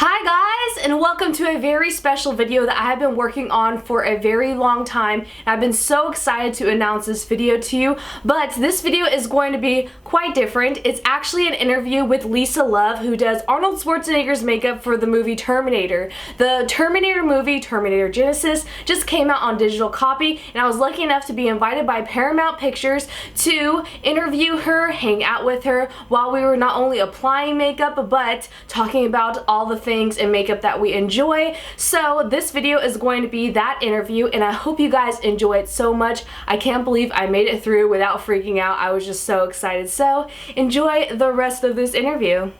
Hi guys, and welcome to a very special video that I have been working on for a very long time. And I've been so excited to announce this video to you, but this video is going to be quite different. It's actually an interview with Lisa Love, who does Arnold Schwarzenegger's makeup for the movie Terminator. The Terminator movie, Terminator Genisys, just came out on digital copy, and I was lucky enough to be invited by Paramount Pictures to interview her, hang out with her, while we were not only applying makeup, but talking about all the things in makeup that we enjoy. So this video is going to be that interview, and I hope you guys enjoy it so much. I can't believe I made it through without freaking out. I was just so excited. So enjoy the rest of this interview.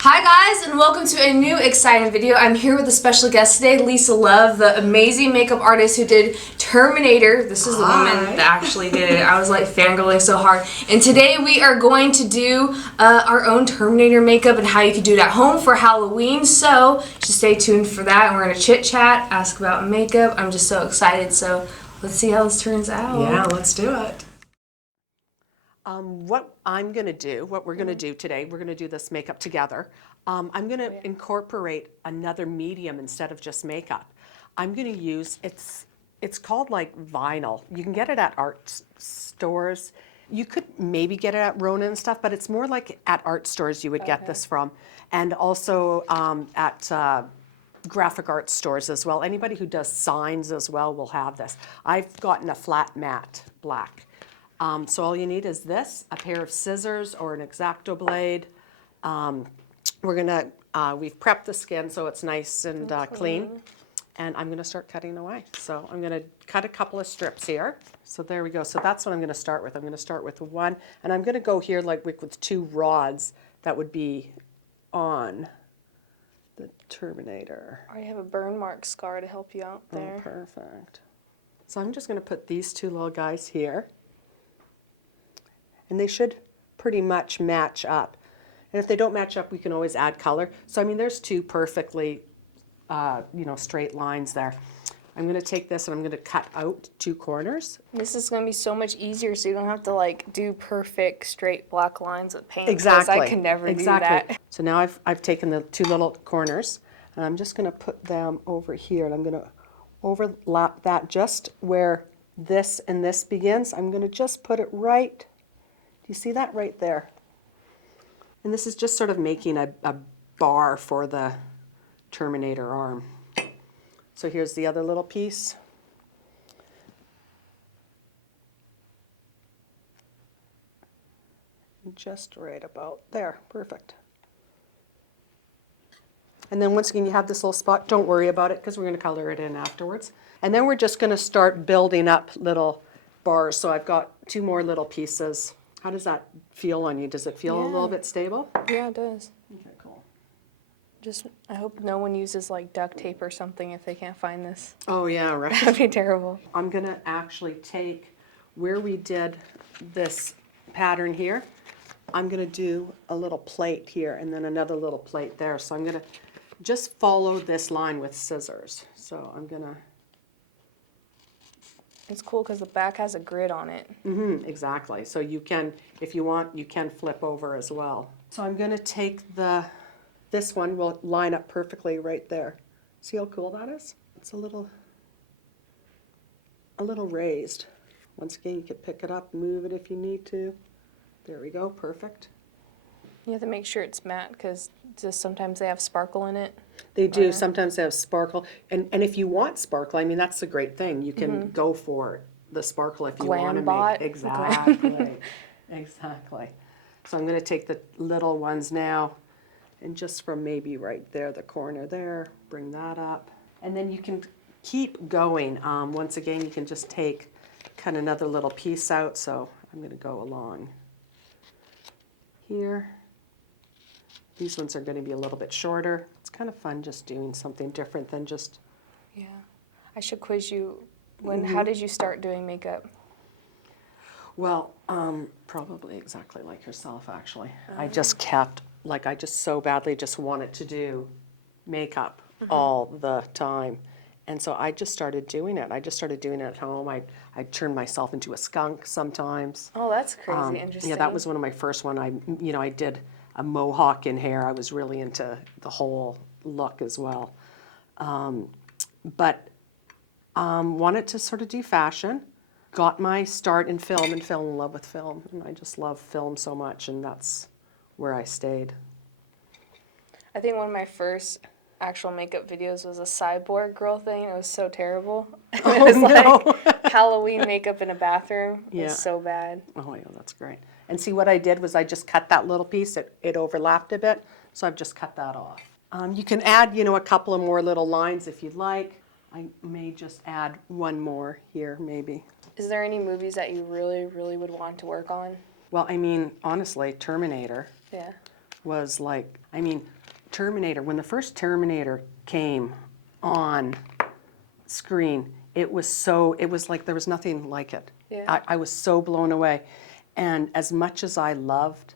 Hi guys, and welcome to a new exciting video. I'm here with a special guest today, Lisa Love, the amazing makeup artist who did Terminator. This is the woman that actually did it. I was like fangirling so hard. And today we are going to do our own Terminator makeup and how you can do it at home for Halloween. So just stay tuned for that, and we're going to chit chat, ask about makeup. I'm just so excited. So let's see how this turns out. Yeah, let's do it. What we're going to do today, we're going to do this makeup together. I'm going to incorporate another medium instead of just makeup. I'm going to use, it's called like vinyl. You can get it at art stores. You could maybe get it at Rona and stuff, but it's more like at art stores you would get this from. And also at graphic art stores as well. Anybody who does signs as well will have this. I've gotten a flat matte black. So all you need is this, a pair of scissors or an X-Acto blade. We've prepped the skin so it's nice and clean. And I'm gonna start cutting away. So I'm gonna cut a couple of strips here. So there we go. So that's what I'm gonna start with. I'm gonna start with one, and I'm gonna go here like with two rods that would be on the Terminator. I have a burn mark scar to help you out there. Oh, perfect. So I'm just gonna put these two little guys here. And they should pretty much match up. And if they don't match up, we can always add color. So I mean, there's two perfectly, straight lines there. I'm going to take this and I'm going to cut out two corners. This is going to be so much easier, so you don't have to like do perfect straight black lines with paint. Exactly. I can never do that. So now I've taken the two little corners, and I'm just going to put them over here, and I'm going to overlap that just where this and this begins. I'm going to just put it right. Do you see that right there? And this is just sort of making a bar for the Terminator arm. So here's the other little piece. Just right about there. Perfect. And then once again, you have this little spot. Don't worry about it because we're going to color it in afterwards. And then we're just going to start building up little bars. So I've got two more little pieces. How does that feel on you? Does it feel a little bit stable? Yeah, it does. Okay, cool. I hope no one uses like duct tape or something if they can't find this. Oh yeah, right. That'd be terrible. I'm gonna actually take where we did this pattern here. I'm gonna do a little plate here and then another little plate there. So I'm gonna just follow this line with scissors. So I'm gonna. It's cool because the back has a grid on it. Exactly. So you can, if you want, you can flip over as well. So I'm going to take this one will line up perfectly right there. See how cool that is? It's a little raised. Once again, you can pick it up, move it if you need to. There we go. Perfect. You have to make sure it's matte because just sometimes they have sparkle in it. They do. Sometimes they have sparkle. And if you want sparkle, I mean, that's the great thing. You can go for the sparkle if you want to make. Exactly. Exactly. So I'm going to take the little ones now and just from maybe right there, the corner there, bring that up. And then you can keep going. Once again, you can just cut another little piece out. So I'm going to go along here. These ones are going to be a little bit shorter. It's kind of fun just doing something different than just... Yeah. I should quiz you. How did you start doing makeup? Well, probably exactly like yourself, actually. I just kept, I just so badly just wanted to do makeup all the time. And so I just started doing it. I just started doing it at home. I turned myself into a skunk sometimes. Oh, that's crazy. Interesting. Yeah, that was one of my first one. I did a mohawk in hair. I was really into the whole look as well. But wanted to sort of do fashion. Got my start in film and fell in love with film. And I just love film so much, and that's where I stayed. I think one of my first actual makeup videos was a cyborg girl thing. It was so terrible. It was like Halloween makeup in a bathroom. It was so bad. Oh, yeah, that's great. And see, what I did was I just cut that little piece. It overlapped a bit, so I've just cut that off. You can add, a couple of more little lines if you'd like. I may just add one more here, maybe. Is there any movies that you really, really would want to work on? Well, I mean, honestly, Terminator was like, Terminator, when the first Terminator came on screen, it was like there was nothing like it. Yeah. I was so blown away. And as much as I loved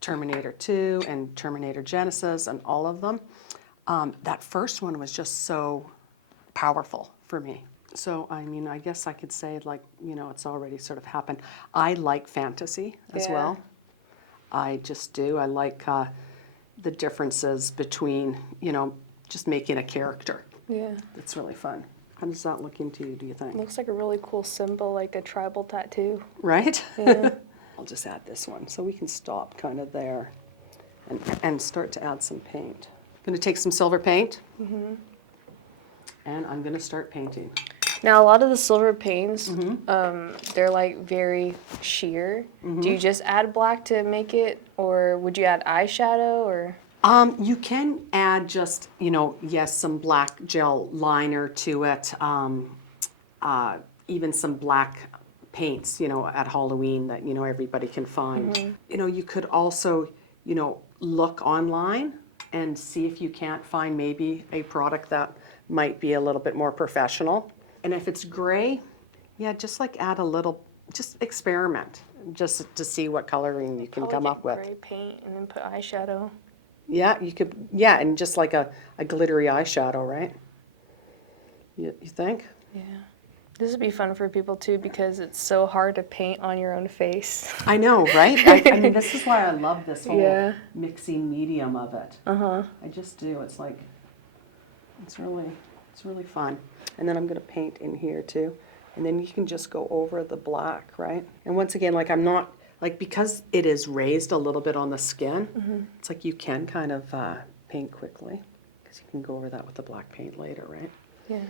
Terminator 2 and Terminator Genisys and all of them, that first one was just so powerful for me. So, I guess I could say, like, it's already sort of happened. I like fantasy as well. I just do. I like the differences between, just making a character. Yeah. It's really fun. How does that look into you, do you think? Looks like a really cool symbol, like a tribal tattoo. Right? Yeah. I'll just add this one so we can stop kind of there and start to add some paint. I'm going to take some silver paint and I'm going to start painting. Now, a lot of the silver paints, they're like very sheer. Do you just add black to make it, or would you add eyeshadow, or? You can add just, yes, some black gel liner to it, even some black paints, at Halloween that, everybody can find. You could also, look online and see if you can't find maybe a product that might be a little bit more professional. And if it's gray, just like add a little, just experiment, just to see what coloring you can come up with. Gray paint and then put eyeshadow. Yeah, you could, and just like a glittery eyeshadow, right? You think? Yeah. This would be fun for people too because it's so hard to paint on your own face. I know, right? This is why I love this whole mixing medium of it. I just do. It's like, it's really fun. And then I'm going to paint in here too. And then you can just go over the black, right? And once again, like I'm not, like because it is raised a little bit on the skin, it's like you can kind of paint quickly because you can go over that with the black paint later, right? Yeah.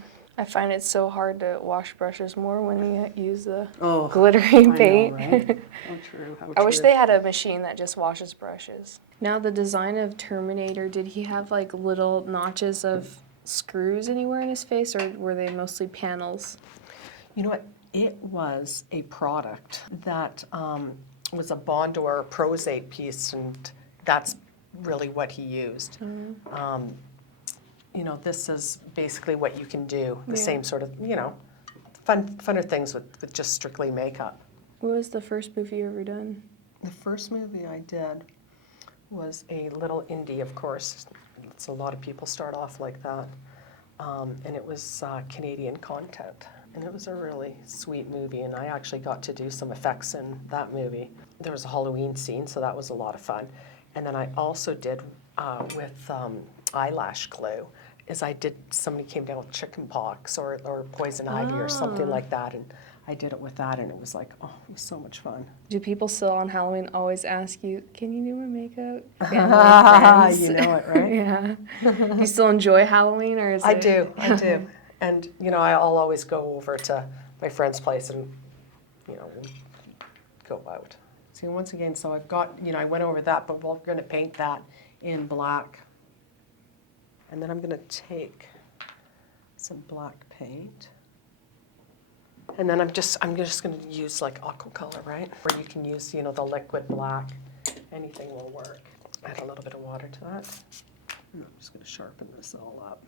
I find it so hard to wash brushes more when you use the glittering paint. I know, right? How true. I wish they had a machine that just washes brushes. Now, the design of Terminator, did he have like little notches of screws anywhere in his face, or were they mostly panels? You know what? It was a product that was a Bondor Prosate piece, and that's really what he used. This is basically what you can do, the same sort of, funner things with just strictly makeup. What was the first movie you ever done? The first movie I did was a little indie, of course. It's a lot of people start off like that. And it was Canadian content. And it was a really sweet movie, and I actually got to do some effects in that movie. There was a Halloween scene, so that was a lot of fun. And then I also did with eyelash glue, somebody came down with chicken pox or poison ivy or something like that, and I did it with that, and it was like, it was so much fun. Do people still on Halloween always ask you, can you do my makeup? Family, friends? You know it, right? Yeah. Do you still enjoy Halloween, or is I do. And, I'll always go over to my friend's place and, go out. See, once again, so I've got, I went over that, but we're going to paint that in black. And then I'm going to take some black paint. And then I'm just going to use like aqua color, right? Or you can use, the liquid black. Anything will work. Add a little bit of water to that. And I'm just going to sharpen this all up.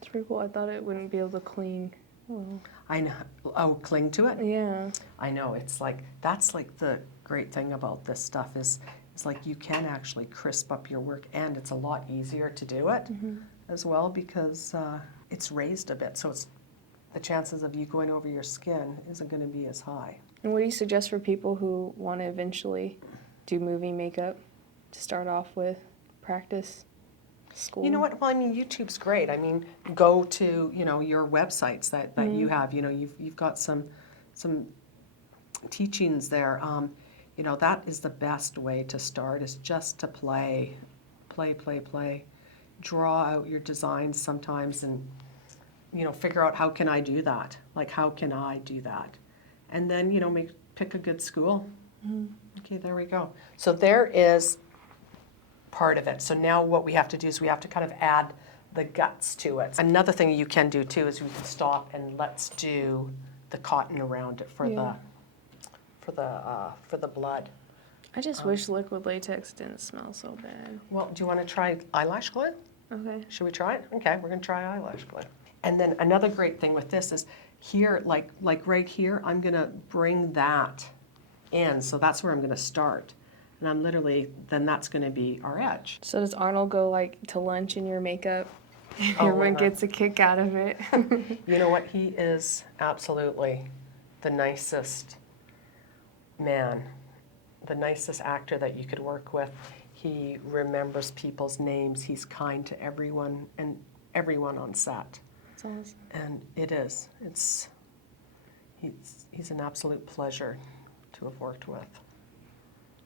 It's pretty cool. I thought it wouldn't be able to cling. Oh. I know. Oh, cling to it? Yeah. I know. It's like, that's like the great thing about this stuff is it's like you can actually crisp up your work, and it's a lot easier to do it as well because it's raised a bit. So the chances of you going over your skin isn't going to be as high. And what do you suggest for people who want to eventually do movie makeup to start off with, practice, school. You know what? Well, I mean, YouTube's great. I mean, go to, you know, your websites that you have. You know, you've got some teachings there. You know, that is the best way to start, is just to play. Draw out your designs sometimes and, you know, figure out, how can I do that? Like, how can I do that? And then, you know, pick a good school. Okay, there we go. So there is part of it. So now what we have to do is we have to kind of add the guts to it. Another thing you can do too is we can stop and let's do the cotton around it for the blood. I just wish liquid latex didn't smell so bad. Well, do you want to try eyelash glue? Okay. Should we try it? Okay, we're going to try eyelash glue. And then another great thing with this is here, like right here, I'm going to bring that in. So that's where I'm going to start. And I'm literally, then that's going to be our edge. So does Arnold go like to lunch in your makeup? Oh, Everyone gets a kick out of it. You know what? He is absolutely the nicest man, the nicest actor that you could work with. He remembers people's names. He's kind to everyone and everyone on set. That's awesome. And it is. He's an absolute pleasure to have worked with.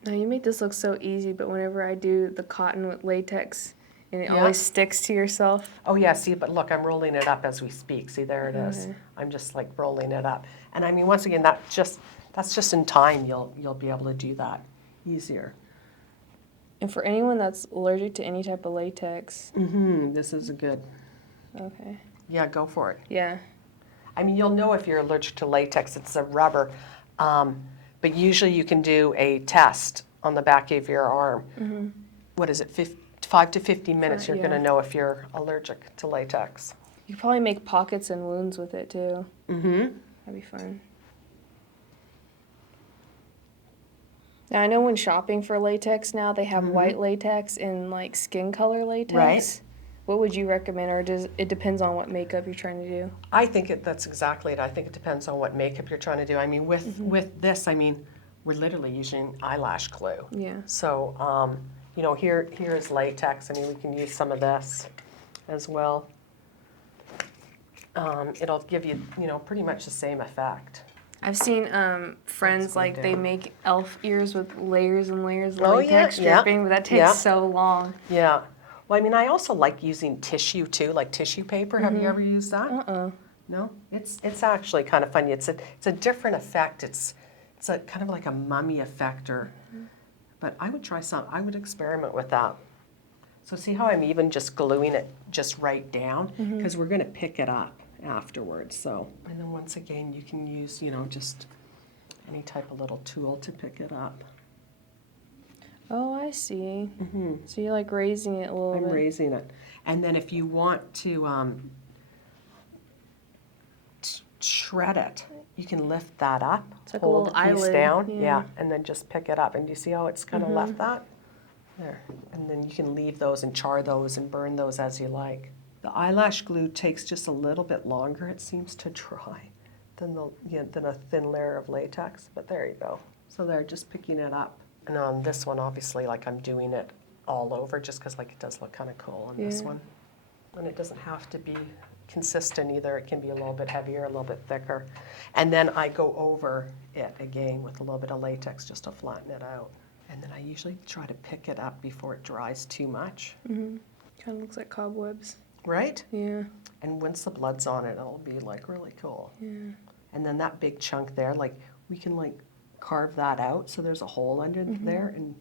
Now you make this look so easy, but whenever I do the cotton with latex, and it always sticks to yourself. Oh yeah, see, but look, I'm rolling it up as we speak. See, there it is. Okay. I'm just like rolling it up. And I mean, once again, that's just in time you'll be able to do that easier. And for anyone that's allergic to any type of latex. This is a good. Okay. Yeah, go for it. Yeah. I mean, you'll know if you're allergic to latex. It's a rubber. But usually you can do a test on the back of your arm. What is it, 5 to 15 minutes, you're going to know if you're allergic to latex. You could probably make pockets and wounds with it too. That'd be fun. Now I know when shopping for latex now, they have white latex and like skin color latex. Right. What would you recommend, or does it depends on what makeup you're trying to do? I think that's exactly it. I think it depends on what makeup you're trying to do. I mean, with this, I mean, we're literally using eyelash glue. Yeah. So, you know, here is latex. I mean, we can use some of this as well. It'll give you, you know, pretty much the same effect. I've seen friends like they make elf ears with layers and layers of Oh, latex yeah, stripping, but that takes so long. Yeah. Well, I mean, I also like using tissue too, like tissue paper. Have you ever used that? No? It's actually kind of fun. It's a different effect. It's a kind of like a mummy effect, but I would try some. I would experiment with that. So see how I'm even just gluing it just right down? Because we're going to pick it up afterwards. So, and then once again, you can use, you know, just any type of little tool to pick it up. Oh, I see. So you're like raising it a little bit. I'm raising it. And then if you want to shred it, you can lift that up, It's like a hold little the piece eyelid, down, yeah. and then just pick it up. And do you see how it's kind of left that? There. And then you can leave those and char those and burn those as you like. The eyelash glue takes just a little bit longer, it seems, to dry than a thin layer of latex. But there you go. So they're just picking it up. And on this one, obviously, like I'm doing it all over just because like it does look kind of cool on this one. And it doesn't have to be consistent either. It can be a little bit heavier, a little bit thicker. And then I go over it again with a little bit of latex just to flatten it out. And then I usually try to pick it up before it dries too much. Kind of looks like cobwebs. Right? Yeah. And once the blood's on it, it'll be like really cool. Yeah. And then that big chunk there, like we can like carve that out so there's a hole under there and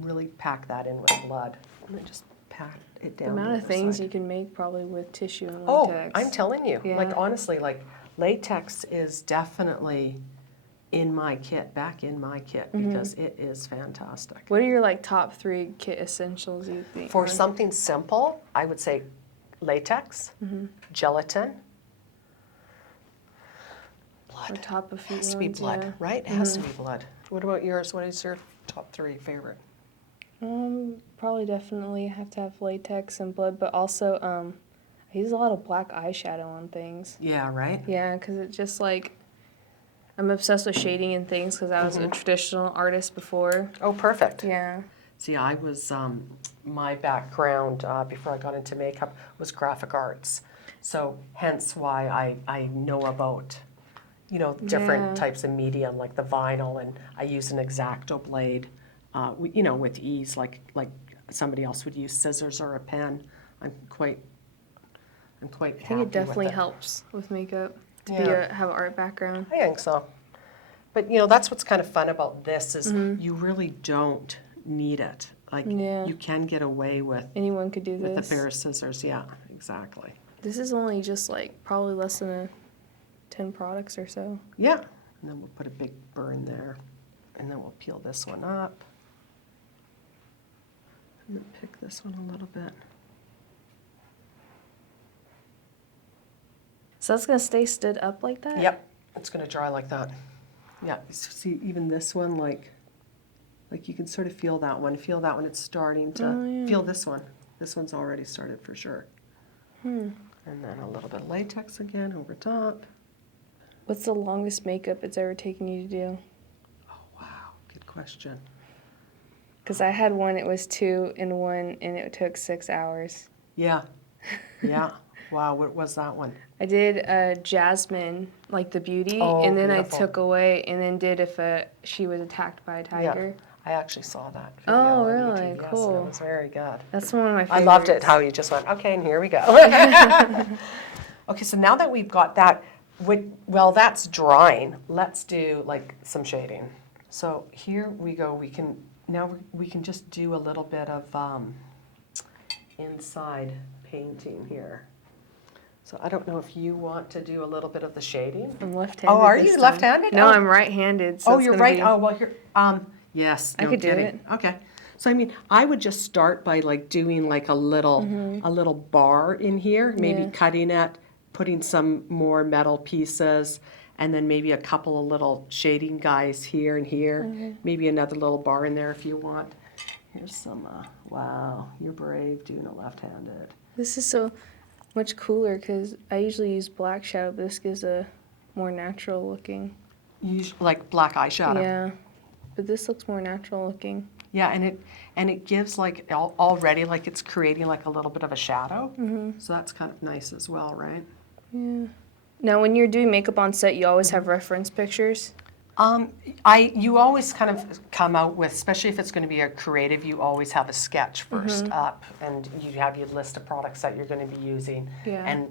really pack that in with blood. And then just pat it down. The amount the of other things side. you can make probably with tissue and Oh, latex. I'm telling you, like Yeah. honestly, like latex is definitely back in my kit because it is fantastic. What are your like top 3 kit essentials you think? For something simple, I would say latex, gelatin, blood. Or top of It has to be blood, right? It has to be blood. What about yours? What is your top 3 favorite? Probably definitely have to have latex and blood, but also I use a lot of black eyeshadow on things. Yeah, right? Yeah, because it just like I'm obsessed with shading and things because I was a traditional artist before. Oh, perfect. Yeah. See, I was, my background before I got into makeup was graphic arts. So hence why I know about, you know, different types of medium like the vinyl, and I use an X-Acto blade, you know, with ease, like somebody else would use scissors or a pen. I'm quite I think happy it definitely with it. helps with makeup to have an art background. I think so. But you know, that's what's kind of fun about this is you really don't need it. Like you can get away with Anyone could do with this. a pair of scissors. Yeah, exactly. This is only just like probably less than 10 products or so. Yeah. And then we'll put a big burn there. And then we'll peel this one up. And then pick this one a little bit. So that's going to stay stood up like that? Yep. It's going to dry like that. Yeah. See, even this one, like you can sort of feel that one. Feel that one. It's starting to feel this one. This one's already started for sure. And then a little bit of latex again over top. What's the longest makeup it's ever taken you to do? Oh, wow. Good question. Because I had one, it was 2 in 1, and it took 6 hours. Yeah. Yeah. Wow. What was that one? I did Jasmine, like the beauty, Oh, and then beautiful. I took away, and then did if she was attacked by a tiger. Yeah. I actually saw that video Oh, on really? YouTube. Yes, Cool. and it was very good. That's one of my I favorites. loved it, how you just went, okay, and here we go. Okay, so now that we've got that, well, that's drying. Let's do like some shading. So here we go. We can just do a little bit of inside painting here. So I don't know if you want to do a little bit of the shading. I'm left-handed. Oh, are this you time. left-handed? No, Oh. I'm right-handed. So Oh, it's you're gonna right. be- Oh, well, here. Yes. I No could do kidding. it. Okay. So I mean, I would just start by like doing like a little bar in here, maybe Yeah. cutting it, putting some more metal pieces, and then maybe a couple of little shading guys here and here. Maybe another little bar in there if you want. Here's some. Wow, you're brave doing it left-handed. This is so much cooler because I usually use black shadow, but this gives a more natural looking. Like black eyeshadow. Yeah, but this looks more natural looking. Yeah, and it gives like already like it's creating like a little bit of a shadow. So that's kind of nice as well, right? Yeah. Now, when you're doing makeup on set, you always have reference pictures. You always kind of come out with, especially if it's going to be a creative, you always have a sketch first up, and you have your list of products that you're going to be using, Yeah. and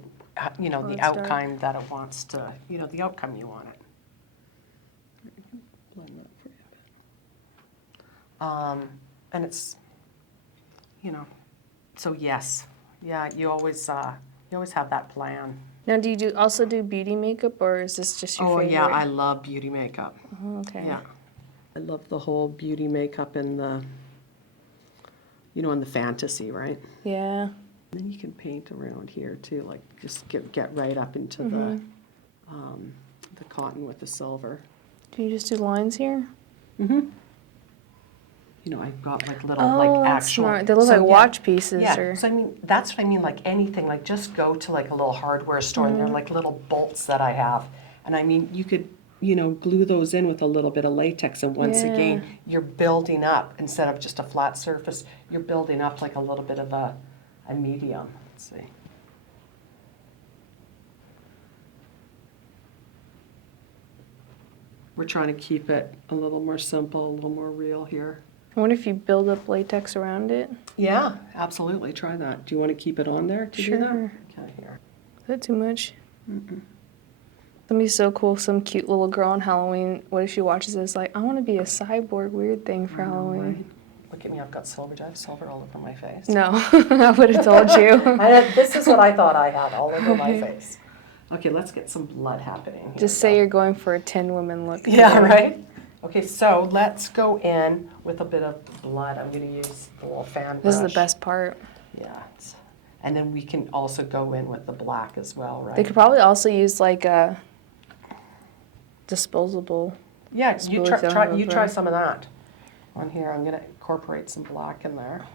you know the Let's start. outcome that it wants to, you know, the outcome you want it. Blend that for you. And it's, you know, so yes, yeah, you always have that plan. Now, do you also do beauty makeup, or is this just your favorite? Yeah, I love beauty makeup. Oh, okay. Yeah, I love the whole beauty makeup and the, you know, and the fantasy, right? Yeah. Then you can paint around here too, like just get right up into the cotton with the silver. Do you just do lines here? You know, I've got like little Oh, like that's actual. smart. They look like watch pieces. Yeah, Or... so I mean, that's what I mean. Like anything, like just go to like a little hardware store, and they're like little bolts that I have, and I mean, you could, you know, glue those in with a little bit of latex, and once again, you're building up instead of just a flat surface. You're building up like a little bit of a medium. Let's see. We're trying to keep it a little more simple, a little more real here. I wonder if you build up latex around it. Yeah, absolutely. Try that. Do you want to keep it on there to do that? Sure. Okay, here. Is that too much? That'd be so cool. Some cute little girl on Halloween. What if she watches this? Like, I want to be a cyborg weird thing for Halloween. Right. Look at me. I've got silver. Do I have silver all over my face? No, I would have told you. This is what I thought I had all over my face. Okay, let's get some blood happening here. Just say you're going for a 10 women look. Yeah, right? Okay, so let's go in with a bit of blood. I'm going to use the little fan brush. This is the best part. Yeah. And then we can also go in with the black as well, right? They could probably also use like a disposable. Yeah, you try try some of that. On here, I'm going to incorporate some black in there.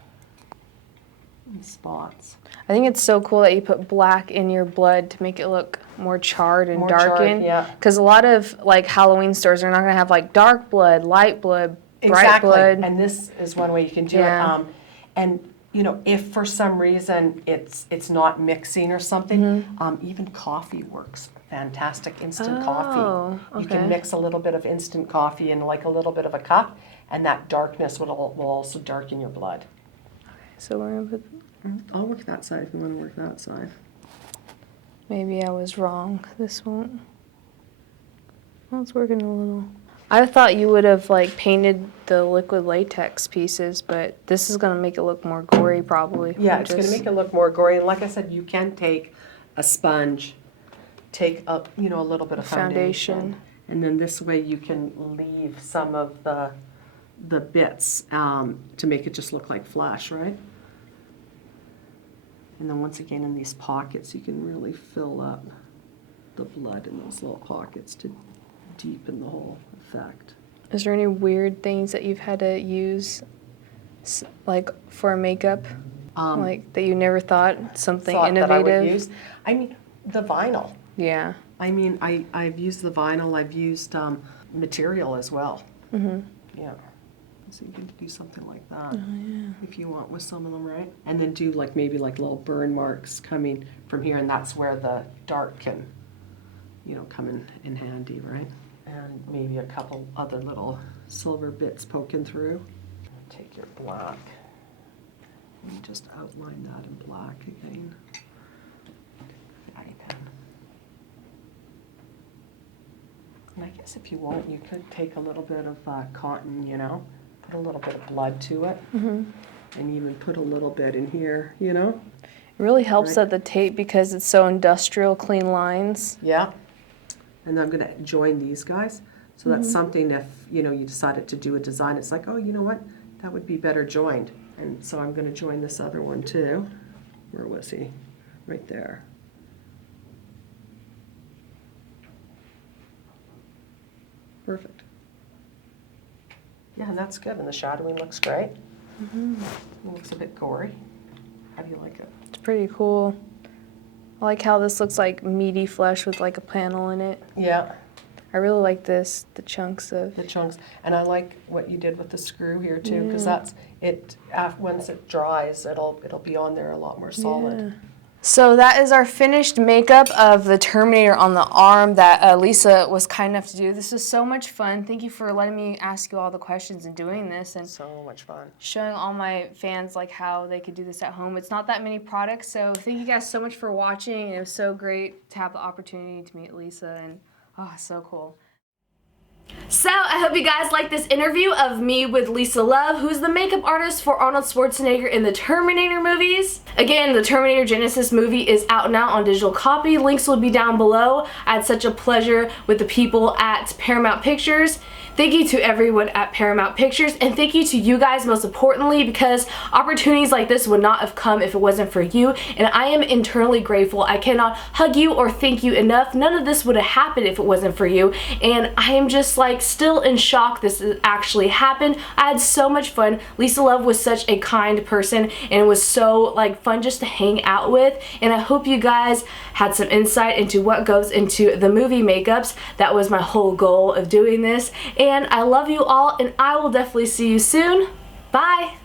spots. I think it's so cool that you put black in your blood to make it look more charred and More charred, darkened. yeah. Because a lot of like Halloween stores are not going to have like dark blood, light blood, bright Exactly. blood. And this is one way you can do Yeah. it. And you know, if for some reason it's not mixing or something, even coffee works fantastic. Instant coffee. You can mix a little bit of instant coffee in like a little bit of a cup, and that darkness will also darken your blood. So we're going to put... I'll work that side if you want to work that side. Maybe I was wrong. This won't. Well, it's working a little. I thought you would have like painted the liquid latex pieces, but this is gonna make it look more gory probably. Yeah, it's going to make it look more gory. And like I said, you can take a sponge, take a little bit of foundation, and then this way you can leave some of the bits to make it just look like flesh, right? And then once again in these pockets, you can really fill up the blood in those little pockets to deepen the whole effect. Is there any weird things that you've had to use, like for makeup, like that you never thought something innovative? That I would use? I mean, the vinyl. Yeah. I mean, I've used the vinyl. I've used material as well. Yeah. So you can do something like that if you want with some of them, right? And then do like maybe like little burn marks coming from here, and that's where the dark can, come in handy, right? And maybe a couple other little silver bits poking through. Take your black and just outline that in black again. Fatty pen. And I guess if you want, you could take a little bit of cotton, put a little bit of blood to it, and even put a little bit in here, It really helps that the tape, because it's so industrial, clean lines. Yeah. And then I'm going to join these guys. So that's something if, you decided to do a design, it's like, oh, you know what? That would be better joined. And so I'm going to join this other one too. Where was he? Right there. Perfect. Yeah, and that's good. And the shadowing looks great. It looks a bit gory. How do you like it? It's pretty cool. I like how this looks like meaty flesh with like a panel in it. Yeah. I really like this, the chunks of... The chunks. And I like what you did with the screw here too, because that's it. Once it dries, it'll be on there a lot more solid. Yeah. So that is our finished makeup of the Terminator on the arm that Lisa was kind enough to do. This was so much fun. Thank you for letting me ask you all the questions and doing this, and So much fun. showing all my fans like how they could do this at home. It's not that many products, so thank you guys so much for watching. It was so great to have the opportunity to meet Lisa, and so cool. So, I hope you guys liked this interview of me with Lisa Love, who's the makeup artist for Arnold Schwarzenegger in the Terminator movies. Again, the Terminator Genisys movie is out now on digital copy. Links will be down below. I had such a pleasure with the people at Paramount Pictures. Thank you to everyone at Paramount Pictures, and thank you to you guys most importantly, because opportunities like this would not have come if it wasn't for you, and I am internally grateful. I cannot hug you or thank you enough. None of this would have happened if it wasn't for you, and I am just like still in shock this actually happened. I had so much fun. Lisa Love was such a kind person, and it was so like fun just to hang out with, and I hope you guys had some insight into what goes into the movie makeups. That was my whole goal of doing this. And I love you all, and I will definitely see you soon. Bye!